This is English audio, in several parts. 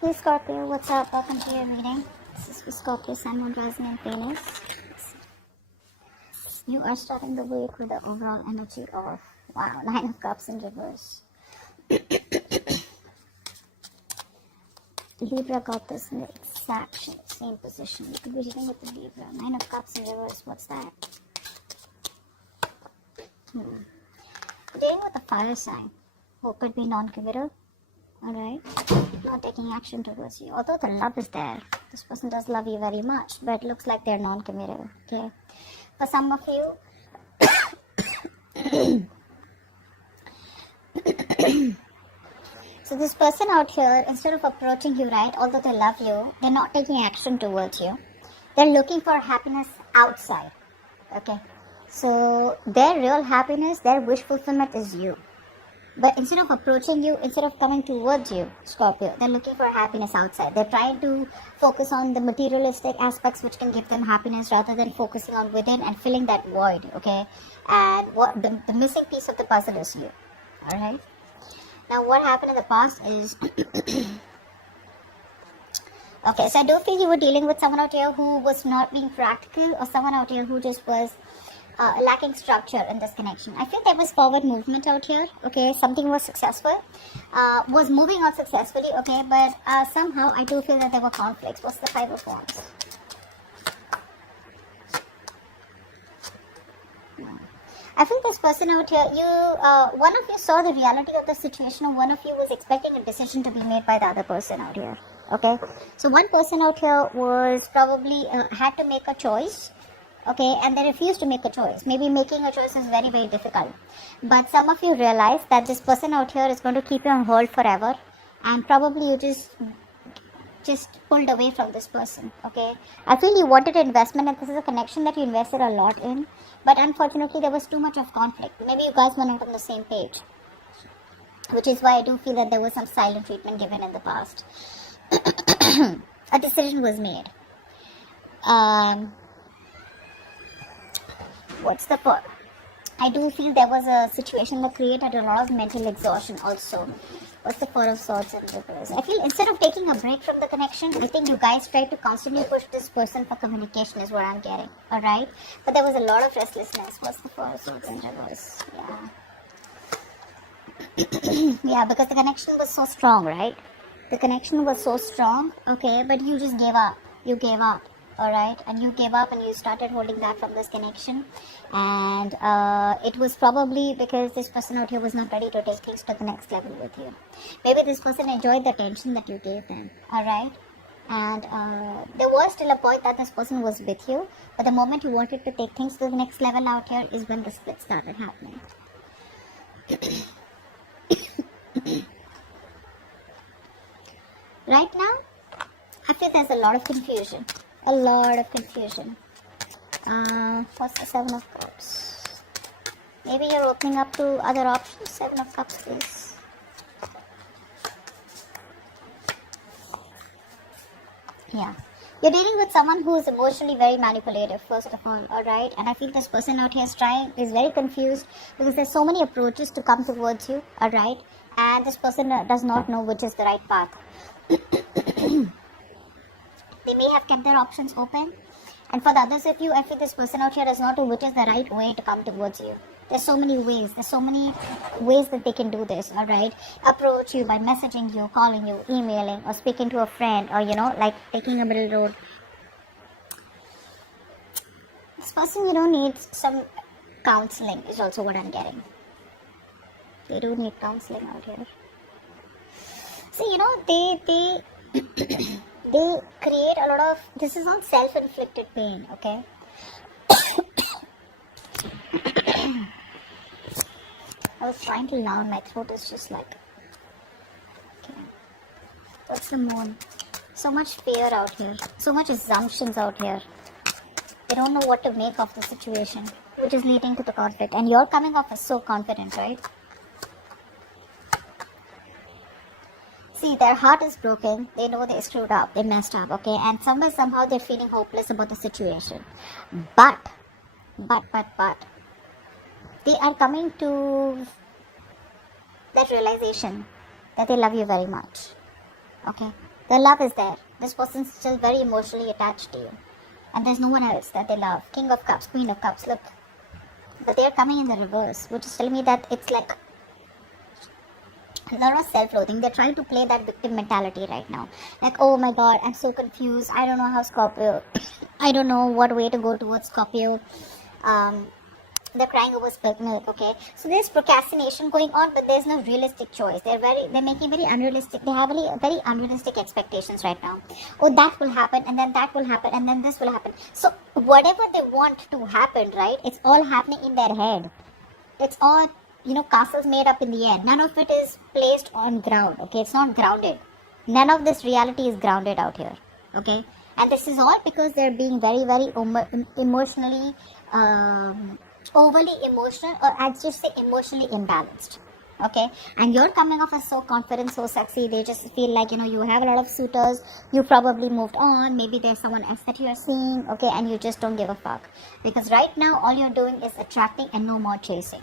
Hey Scorpio, what's up? Welcome to your reading. This is for Scorpio, Sun, Moon, Rising, and Venus. You are starting the week with the overall energy of, wow, Nine of Cups in reverse. Libra got this in the exact same position. You could be reading with the Libra. Nine of Cups in reverse, what's that? Dealing with a fire sign who could be non-committal. Alright, not taking action towards you. Although the love is there, this person does love you very much, but it looks like they're non-committal. Okay, for some of you, so this person out here, instead of approaching you, right, although they love you, they're not taking action towards you. They're looking for happiness outside. Okay, so their real happiness, their wish fulfillment is you. But instead of approaching you, instead of coming towards you, Scorpio, they're looking for happiness outside. They're trying to focus on the materialistic aspects which can give them happiness rather than focusing on within and filling that void, okay? And what the missing piece of the puzzle is you, alright? Now, what happened in the past is... okay, so I do feel you were dealing with someone out here who was not being practical, or someone out here who just was lacking structure in this connection. I feel there was forward movement out here, okay, something was successful, was moving on successfully, okay, but somehow I do feel that there were conflicts. What's the Five of Wands? I think this person out here, one of you saw the reality of the situation, and one of you was expecting a decision to be made by the other person out here, okay. So one person out here was probably had to make a choice, okay, and they refuse to make a choice. Maybe making a choice is very, very difficult. But some of you realize that this person out here is going to keep you on hold forever, and probably you just pulled away from this person, okay. I feel you wanted investment, and this is a connection that you invested a lot in, but unfortunately there was too much of conflict. Maybe you guys were not on the same page, which is why I do feel that there was some silent treatment given in the past. A decision was made. What's the point? I do feel there was a situation that created a lot of mental exhaustion also. What's the Four of Swords in reverse? I feel instead of taking a break from the connection, I think you guys tried to constantly push this person for communication is what I'm getting. Alright? But there was a lot of restlessness. What's the Four of Swords in reverse? Yeah. Yeah, because the connection was so strong, right? The connection was so strong, okay, but you just gave up. You gave up. Alright, and you gave up and you started holding back from this connection, and it was probably because this person out here was not ready to take things to the next level with you. Maybe this person enjoyed the attention that you gave them, alright, and there was still a point that this person was with you, but the moment you wanted to take things to the next level out here is when the split started happening. Right now, I feel there's a lot of confusion. A lot of confusion. What's the Seven of Cups? Maybe you're opening up to other options. Seven of Cups, please. Yeah. You're dealing with someone who is emotionally very manipulative, first of all, alright? And I feel this person out here is very confused because there's so many approaches to come towards you, alright? And this person does not know which is the right path. They may have kept their options open, and for the others of you, I feel this person out here does not know which is the right way to come towards you. There's so many ways that they can do this, alright? Approach you by messaging you, calling you, emailing, or speaking to a friend, or like taking a middle road. This person, needs some counseling is also what I'm getting. They do need counseling out here. See, they create a lot of, this is not self-inflicted pain, okay? I was trying to learn, my throat is just like, okay. What's the Moon? So much fear out here, so much assumptions out here. They don't know what to make of the situation, which is leading to the conflict. And you're coming off as so confident, right? See, their heart is broken. They know they screwed up. They messed up, okay? And somehow they're feeling hopeless about the situation. But, they are coming to that realization that they love you very much. Okay, the love is there. This person's still very emotionally attached to you, and there's no one else that they love. King of Cups, Queen of Cups. Look, but they're coming in the reverse, which is telling me that it's like a lot of self-loathing. They're trying to play that victim mentality right now. Like, oh my god, I'm so confused. I don't know how Scorpio. I don't know what way to go towards Scorpio. Um, they're crying over spilt milk. Okay, so there's procrastination going on, but there's no realistic choice. They're making very unrealistic. They have very unrealistic expectations right now. Oh, that will happen, and then that will happen, and then this will happen. So whatever they want to happen, right? It's all happening in their head. It's all, castles made up in the air. None of it is placed on ground. Okay, it's not grounded. None of this reality is grounded out here. Okay, and this is all because they're being very emotionally, overly emotional, or I'd just say emotionally imbalanced. Okay, and you're coming off as so confident, so sexy. They just feel like, you have a lot of suitors. You probably moved on. Maybe there's someone else that you're seeing. Okay, and you just don't give a fuck, because right now all you're doing is attracting and no more chasing.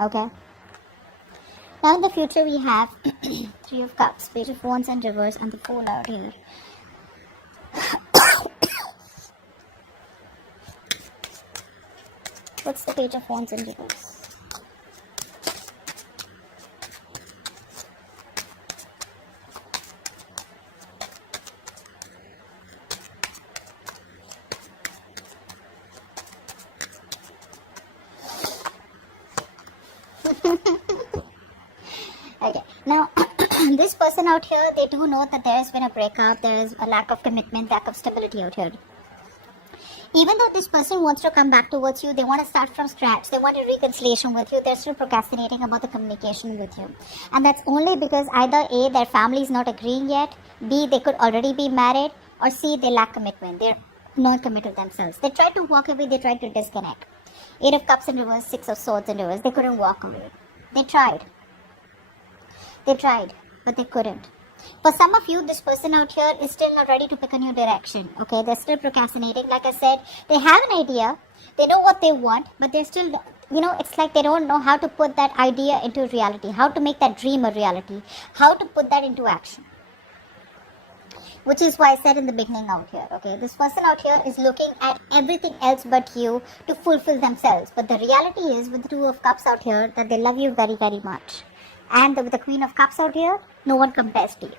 Okay, now in the future we have Three of Cups, Page of Wands in reverse, and the Fool out here. What's the Page of Wands in reverse? Okay, now this person out here, they do know that there has been a breakup, there is a lack of commitment, lack of stability out here. Even though this person wants to come back towards you, they want to start from scratch, they want a reconciliation with you, they're still procrastinating about the communication with you. And that's only because either A, their family is not agreeing yet, B, they could already be married, or C, they lack commitment, they're not committed themselves. They tried to walk away, they tried to disconnect. Eight of Cups in reverse, Six of Swords in reverse, they couldn't walk away. They tried, but they couldn't. For some of you, this person out here is still not ready to pick a new direction. Okay, they're still procrastinating. Like I said, they have an idea, they know what they want, but they're still, it's like they don't know how to put that idea into reality, how to make that dream a reality, how to put that into action. Which is why I said in the beginning out here, okay, this person out here is looking at everything else but you to fulfill themselves. But the reality is, with the Two of Cups out here, that they love you very much. And with the Queen of Cups out here, no one compares to you.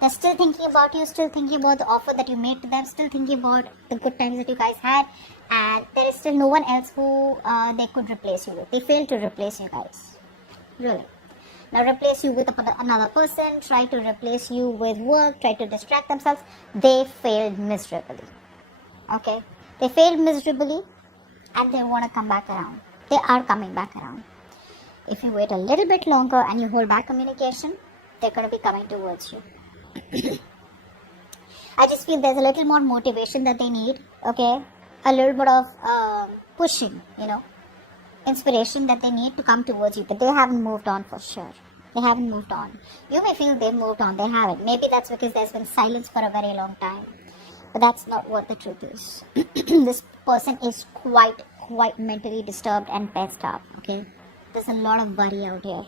They're still thinking about you, still thinking about the offer that you made to them, still thinking about the good times that you guys had, and there is still no one else who they could replace you with. They failed to replace you guys. Really. Now replace you with another person, try to replace you with work, try to distract themselves. They failed miserably. Okay? They failed miserably, and they want to come back around. They are coming back around. If you wait a little bit longer and you hold back communication, they're going to be coming towards you. I just feel there's a little more motivation that they need, okay? A little bit of pushing, inspiration that they need to come towards you. But they haven't moved on for sure. They haven't moved on. You may feel they've moved on. They haven't. Maybe that's because there's been silence for a very long time. But that's not what the truth is. This person is quite mentally disturbed and pissed off, okay? There's a lot of worry out here.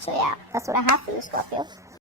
So yeah, that's what I have for you, Scorpio.